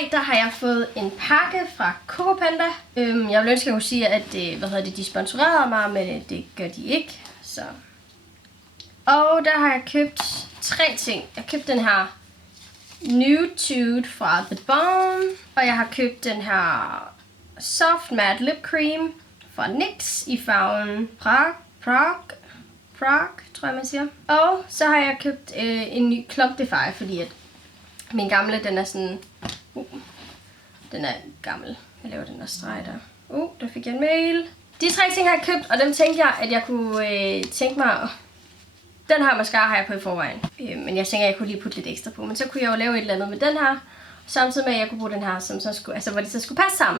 dag, der har jeg fået en pakke fra Coco Panda. Jeg vil ønske, at jeg kunne sige, at de sponsorerede mig, men det gør de ikke. Så. Og der har jeg købt 3 ting. Jeg har købt den her Nude fra The Balm. Og jeg har købt den her Soft Matte Lip Cream fra NYX i farven Prague, tror jeg man siger. Og så har jeg købt en ny Clumpify, fordi at min gamle, den er sådan... den er gammel. Jeg laver den der streg der. Der fik jeg en mail. De 3 ting har jeg købt, og dem tænkte jeg, at jeg kunne tænke mig... Den her mascara har jeg på i forvejen. Men jeg tænker, at jeg kunne lige putte lidt ekstra på. Men så kunne jeg jo lave et eller andet med den her. Samtidig med, at jeg kunne bruge den her, som så skulle, altså, hvor det så skulle passe sammen.